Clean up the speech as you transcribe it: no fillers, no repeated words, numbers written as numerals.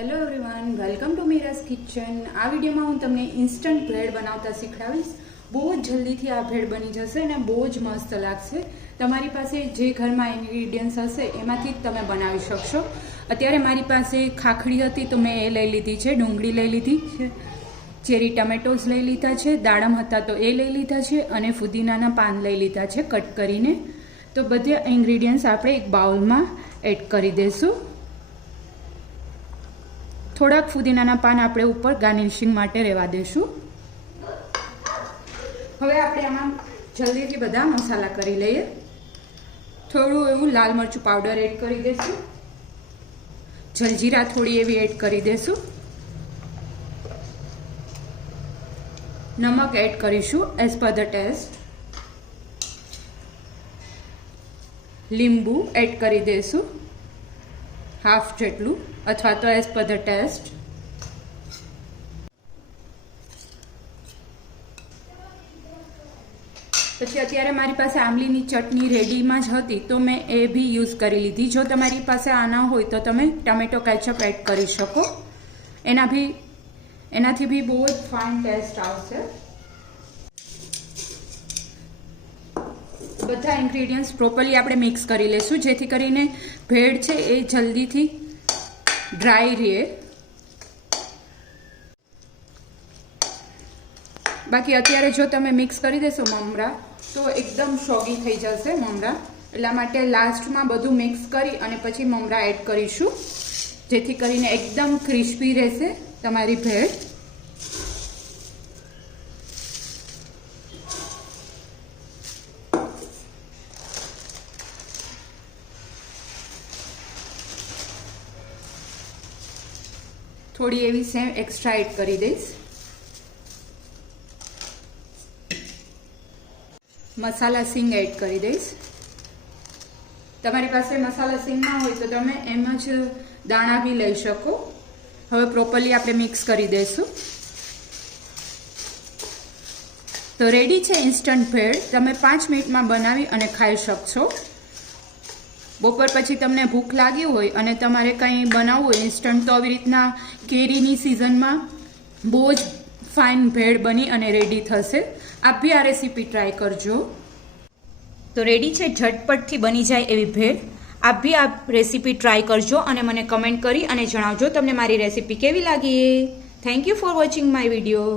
Hello everyone, welcome to Meera's kitchen. આ વિડીયોમાં હું તમને ઇન્સ્ટન્ટ બ્રેડ બનાવતા શીખડાવીશ। બહુ જ જલ્દીથી આ બ્રેડ બની જશે અને બહુ જ મસ્ત લાગશે। તમારી પાસે જે ઘરમાં ઇન્ગ્રીડિયન્ટ્સ હશે એમાંથી જ તમે બનાવી શકશો। અત્યારે મારી પાસે ખાખડી હતી તો મેં એ લઈ લીધી છે, ડુંગળી લઈ લીધી છે, ચેરી ટમેટોઝ લઈ લીધા છે, દાડમ હતા તો એ લઈ લીધા છે અને ફુદીનાના પાન લઈ લીધા છે કટ કરીને। તો બધા ઇન્ગ્રીડિયન્ટ્સ આપણે એક બાઉલમાં એડ કરી દઈશું। થોડાક ફુદીનાના પાન આપણે ઉપર ગાર્નિશિંગ માટે રહેવા દઈશું। હવે આપણે આમાં જલ્દીથી બધા મસાલા કરી લઈએ। થોડું એવું લાલ મરચું પાવડર એડ કરી દઈશું, જલજીરા થોડી એવી એડ કરી દઈશું, નમક એડ કરીશું એઝ પર ધ ટેસ્ટ, લીંબુ એડ કરી દઈશું હાફ જેટલું અથવા તો એઝ પર ધ ટેસ્ટ। પછી અત્યારે મારી પાસે આંબલીની ચટણી રેડીમાં જ હતી તો મેં એ બી યુઝ કરી લીધી। જો તમારી પાસે આ ના હોય તો તમે ટમેટો કેચઅપ એડ કરી શકો, એનાથી બી બહુ જ ફાઇન ટેસ્ટ આવશે। બધા ઇન્ગ્રીડિયન્ટ્સ પ્રોપરલી આપણે મિક્સ કરી લઈશું જેથી કરીને ભેળ છે એ જલ્દીથી ડ્રાય રહે। બાકી અત્યારે જો તમે મિક્સ કરી દેશો મમરા તો એકદમ સોગી થઈ જશે મમરા, એટલા માટે લાસ્ટમાં બધું મિક્સ કરી અને પછી મમરા એડ કરીશું જેથી કરીને એકદમ ક્રિસ્પી રહેશે તમારી ભેળ। થોડી એવી સેવ એક્સ્ટ્રા એડ કરી દઈશ। મસાલા સિંગ એડ કરી દઈશ। તમારી પાસે મસાલા સિંગ ના હોય તો તમે એમ જ દાણા બી લઈ શકો। હવે પ્રોપરલી આપણે મિક્સ કરી દઈશું। તો રેડી છે ઇન્સ્ટન્ટ ભેળ, તમે 5 મિનિટમાં બનાવી અને ખાઈ શકશો। બપોર પછી તમને ભૂખ લાગી હોય અને તમારે કંઈ બનાવવું હોય ઇન્સ્ટન્ટ તો આવી રીતના કેરીની સિઝનમાં બહુ જ ફાઇન ભેળ બની અને રેડી થશે। આપ બી આ રેસીપી ટ્રાય કરજો। તો રેડી છે ઝટપટથી બની જાય એવી ભેળ। આપ બી આ રેસીપી ટ્રાય કરજો અને મને કમેન્ટ કરી અને જણાવજો તમને મારી રેસીપી કેવી લાગી। Thank you for watching my video.